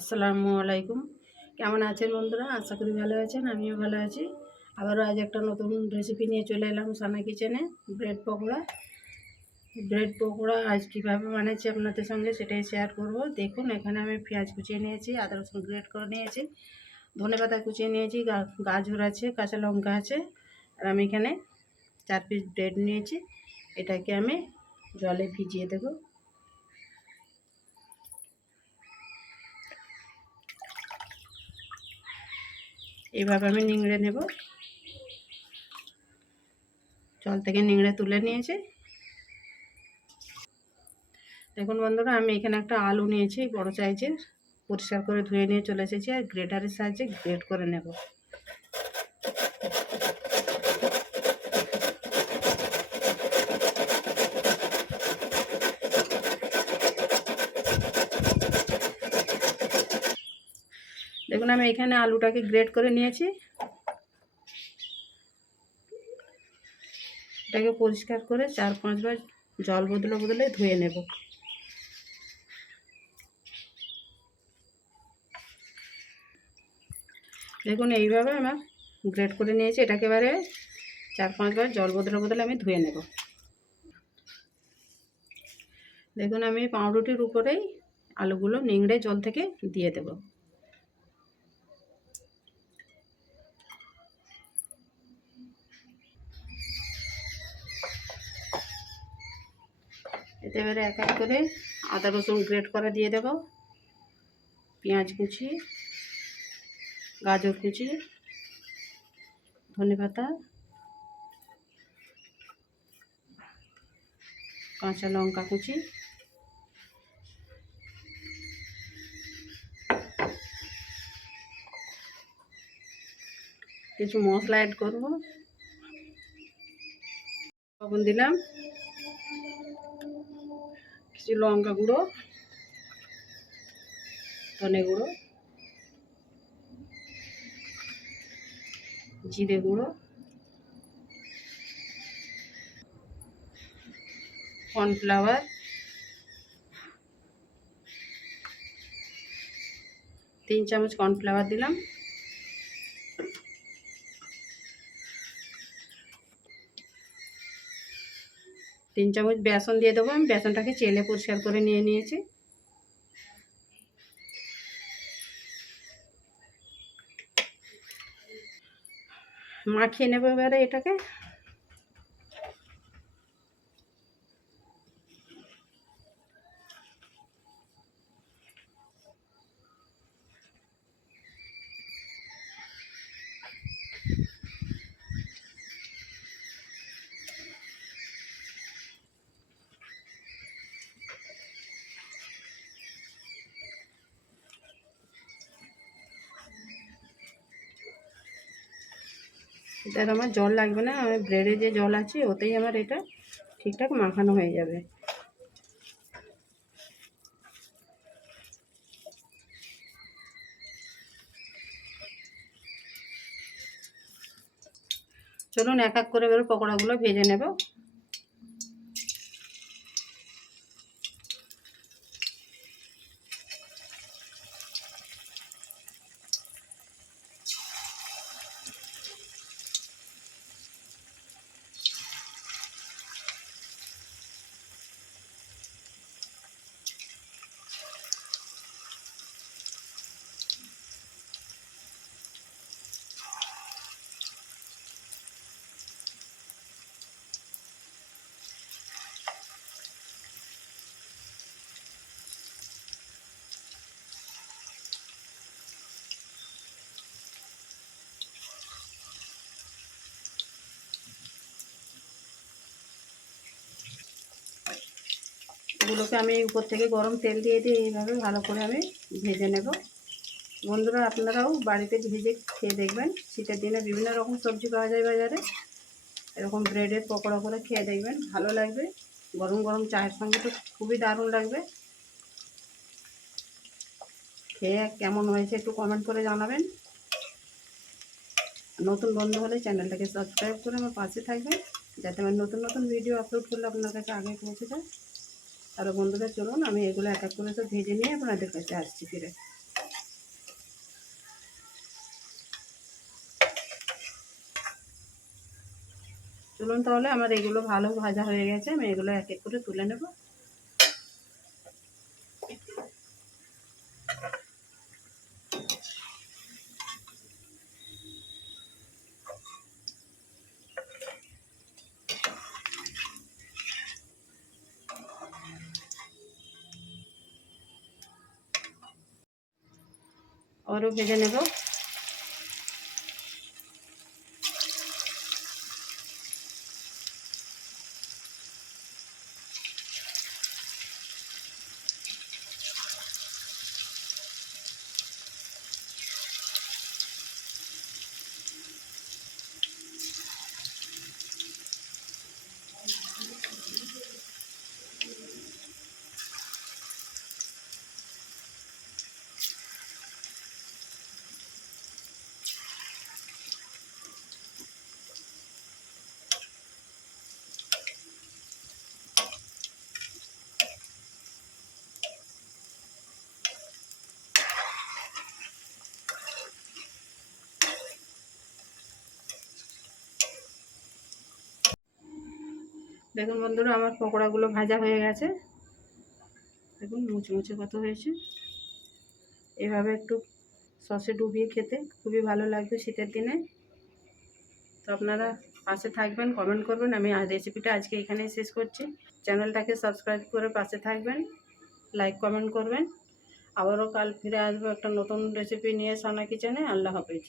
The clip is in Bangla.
আসসালামু আলাইকুম। কেমন আছেন বন্ধুরা? আশা করি ভালো আছেন, আমিও ভালো আছি। আবারও আজ একটা নতুন রেসিপি নিয়ে চলে এলাম সানা কিচেনে ব্রেড পকোড়া। ব্রেড পকোড়া আজ কীভাবে বানাচ্ছি আপনাদের সঙ্গে সেটাই শেয়ার করব। দেখুন, এখানে আমি পেঁয়াজ কুচিয়ে নিয়েছি, আদা রসুন গ্রেড করে নিয়েছি, ধনে পাতা কুচিয়ে নিয়েছি গাজর আছে, কাঁচা লঙ্কা আছে, আর আমি এখানে চার পিস ব্রেড নিয়েছি। এটাকে আমি জলে ভিজিয়ে দেবো। এইভাবে আমি নিংড়ে নেব। জল থেকে নিংড়ে তুলে নিয়েছি। দেখুন বন্ধুরা, আমি এখানে একটা আলু নিয়েছি, বড় সাইজের। পরিষ্কার করে ধুয়ে নিয়ে চলে এসেছি আর গ্রেটারের সাহায্যে গ্রেট করে নেব। দেখুন, আমি এখানে আলুটাকে গ্রেট করে নিয়েছি। এটাকে পরিষ্কার করে চার পাঁচবার জল বদলে বদলে ধুয়ে নেব। দেখুন, এইভাবে আমার গ্রেট করে নিয়েছি। এটাকে এবারে চার পাঁচবার জল বদলে বদলে আমি ধুয়ে নেব। দেখুন, আমি পাউরুটির উপরেই আলুগুলো নিংড়ে জল থেকে দিয়ে দেব। এতে এবারে এক এক করে আদা রসুন গ্রেট করা দিয়ে দেব। পেঁয়াজ কুচি, গাজর কুচি, ধনে পাতা, কাঁচা লঙ্কা কুচি, কিছু মশলা অ্যাড করব। দিলাম। কিছু লঙ্কা গুঁড়ো ধনে গুঁড়ো জিরে গুঁড়ো কর্নফ্লাওয়ার তিন চামচ কর্নফ্লাওয়ার দিলাম। তিন চামচ বেসন দিয়ে দেবো। আমি বেসনটাকে চেলে পরিষ্কার করে নিয়ে নিয়েছি। মাখিয়ে নেব এবারে এটাকে। এটার আমার জল লাগবে না, আমার ব্রেডে যে জল আছে, ওতেই আমার এটা ঠিকঠাক মাখানো হয়ে যাবে। চলুন এক এক করে এবার পকোড়াগুলো ভেজে নেব। এগুলোকে আমি উপর থেকে গরম তেল দিয়ে দিয়ে এইভাবে ভালো করে আমি ভেজে নেব। বন্ধুরা, আপনারাও বাড়িতে ভেজে খেয়ে দেখবেন। শীতের দিনে বিভিন্ন রকম সবজি পাওয়া যায় বাজারে। এরকম ব্রেডের পকোড়া করে খেয়ে দেখবেন, ভালো লাগবে। গরম গরম চায়ের সঙ্গে তো খুবই দারুণ লাগবে। খেয়ে কেমন হয়েছে একটু কমেন্ট করে জানাবেন। নতুন বন্ধু হলে চ্যানেলটাকে সাবস্ক্রাইব করে আমার পাশে থাকবেন। যাতে আমার নতুন নতুন ভিডিও আপলোড করলে আপনার কাছে আগে পৌঁছে যায়। তাহলে বন্ধুরা চলুন আমি এগুলো এক এক করে সব ভেজে নিয়ে আপনাদের কাছে আসছি ফিরে। চলুন তাহলে আমার এগুলো ভালো ভাজা হয়ে গেছে, আমি এগুলো এক এক করে তুলে নেব। আরও ভেজে নেব। দেখুন বন্ধুরা, আমার পকোড়াগুলো ভাজা হয়ে গেছে। দেখুন মুচমুচে কত হয়েছে। এভাবে একটু সসে ডুবিয়ে খেতে খুবই ভালো লাগবে শীতের দিনে। তো আপনারা পাশে থাকবেন কমেন্ট করবেন। আমি রেসিপিটা আজকে এখানেই শেষ করছি। চ্যানেলটাকে সাবস্ক্রাইব করে পাশে থাকবেন লাইক কমেন্ট করবেন। আবারও কাল ফিরে আসব একটা নতুন রেসিপি নিয়ে সানা কিচেনে আল্লাহ হাফিজ।